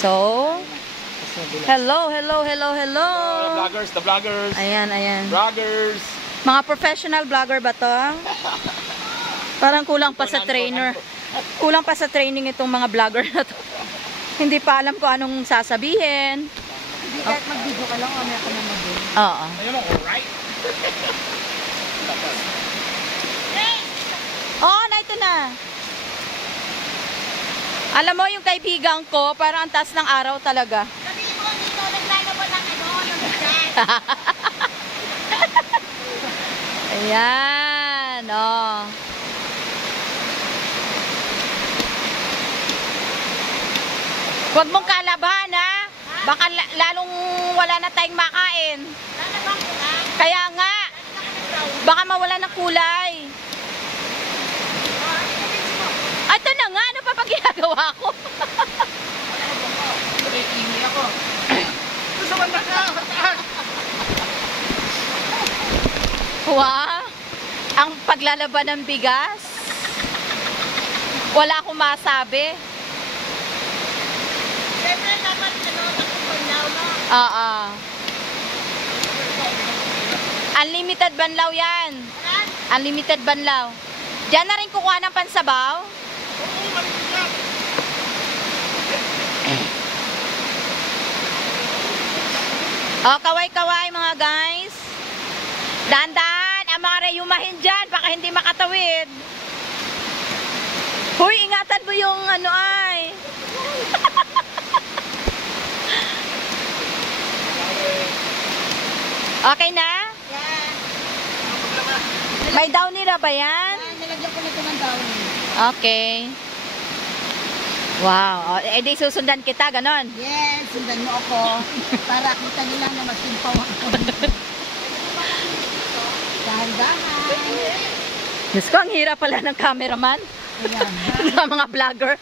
So, hello. The vloggers. Ayan. Vloggers. Mga professional vlogger ba to? Parang kulang pa sa trainer. Kulang pa sa training itong mga vlogger na to. Hindi pa alam kung anong sasabihin. Hindi kahit mag-video ka lang, mamaya ka na mag-video. Oo. Ayun mo, alright? Oh, na ito na. Alam mo, yung kaibigan ko, parang ang taas ng araw talaga. Sabihin mo dito, naglalabo lang yung bigas. Ayan, oh. Huwag mong kalabahan, ha? Baka lalong wala na tayong makain. Lalabang ko lang. Kaya nga, baka mawala ng kulay. Ito na nga, ano pa pag ginagawa ko? Ihi ako. Gusto mo na ka? Wow, ang paglalaban ng bigas. Wala akong masabi. Siyempre, dapat nakupunlaw mo. Oo. Unlimited banlaw yan. Unlimited banlaw. Diyan na rin kukuha ng pansabaw. Oo, maligid yan. Oh, kaway-kaway mga guys. Dahan-dahan ang mga rayumahin dyan, baka hindi makatawid. Huy, ingatan mo yung ano ay. Okay na? Yan. May downy na ba yan? Yan, nilagyan ko na ito ng downy. Okay. Wow. O, edi susundan kita, ganon. Yes, sundan mo ako. Para kita nila na magsimpaw ako. Dahan-dahan. Diyos ko, ang hirap pala ng cameraman. Ayan. Sa mga vlogger.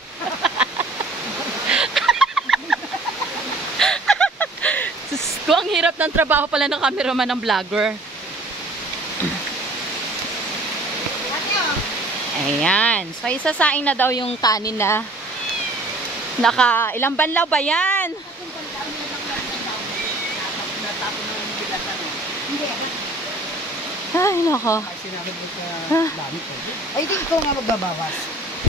Diyos ko, ang hirap ng trabaho pala ng cameraman ng vlogger. Ayan. So, isasaing na daw yung kanin na ilang banlaw ba yan? Ay, nako. Ay, di ikaw nga magbabawas.